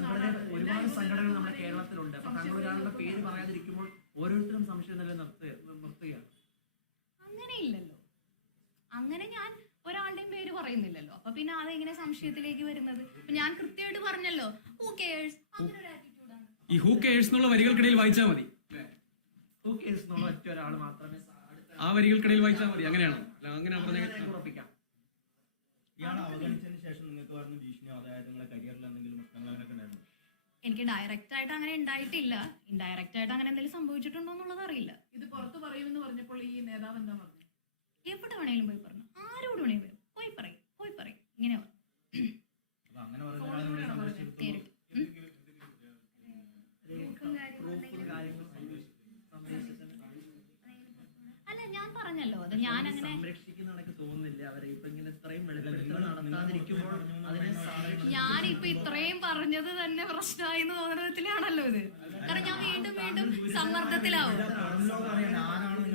സംഘടന ഒരുപാട് സംഘടനകൾ നമ്മുടെ കേരളത്തിലുണ്ട്. അപ്പൊ താങ്കൾ ഒരാളുടെ പേര് പറയാതിരിക്കുമ്പോൾ ഓരോരുത്തരും സംശയം നില നിർത്തുക നിർത്തുകയാണ്. അങ്ങനെയില്ലല്ലോ. അങ്ങനെ ഞാൻ ഒരാളുടെയും പേര് പറയുന്നില്ലല്ലോ. അപ്പൊ പിന്നെ അതെങ്ങനെ സംശയത്തിലേക്ക് വരുന്നത്? ഞാൻ കൃത്യമായിട്ട് പറഞ്ഞല്ലോ. ഹൂ കേഴ്സ് അങ്ങനെ ഒരു ആറ്റിറ്റ്യൂഡാണ് ഈ ഹൂ കേഴ്സ് എന്നുള്ള വരികൾക്കിടയിൽ വായിച്ചാൽ മതി. ഹൂ കേഴ്സ് എന്നുള്ള ഒറ്റ ഒരാൾ മാത്രമേ ആ വരികൾക്കിടയിൽ വായിച്ചാൽ മതി. അങ്ങനെയാണോ? അല്ല അങ്ങനെ ഉറപ്പിക്കാം. ഇയാളെ അവഗണിച്ചതിന് ശേഷം നിങ്ങൾക്ക് പറഞ്ഞ ഭീഷണി അതായത് നിങ്ങളെ കരിയറിൽ എനിക്ക് ഡയറക്റ്റ് ആയിട്ട് അങ്ങനെ ഉണ്ടായിട്ടില്ല ഇൻഡയറക്റ്റ് ആയിട്ട് അങ്ങനെ എന്തെങ്കിലും സംഭവിച്ചിട്ടുണ്ടോ എന്നുള്ളത് അറിയില്ല. ഇത് പുറത്ത് പറയുമെന്ന് പറഞ്ഞപ്പോൾ ഈ നേതാവ് എന്താ പറഞ്ഞു എവിടെ വേണേലും പോയി പറഞ്ഞു. ആരോട് വേണേലും പോയി പോയി പറയും പോയി പറയും. ഇങ്ങനെ അല്ല ഞാൻ പറഞ്ഞല്ലോ. അത് ഞാൻ അങ്ങനെ സംരക്ഷിക്കുന്ന കണക്ക് തോന്നുന്നില്ല. അവരെ ഇപ്പൊ ഇങ്ങനെ ഇത്രയും നടത്താതിരിക്കുമ്പോൾ അതിനെ ഞാനിപ്പോ ഇത്രയും പറഞ്ഞത് തന്നെ പ്രശ്നമായി എന്ന് തോന്നുന്ന വിധത്തിലാണല്ലോ ഇത്. കാരണം ഞാൻ വീണ്ടും വീണ്ടും സമ്മർദ്ദത്തിലാവും.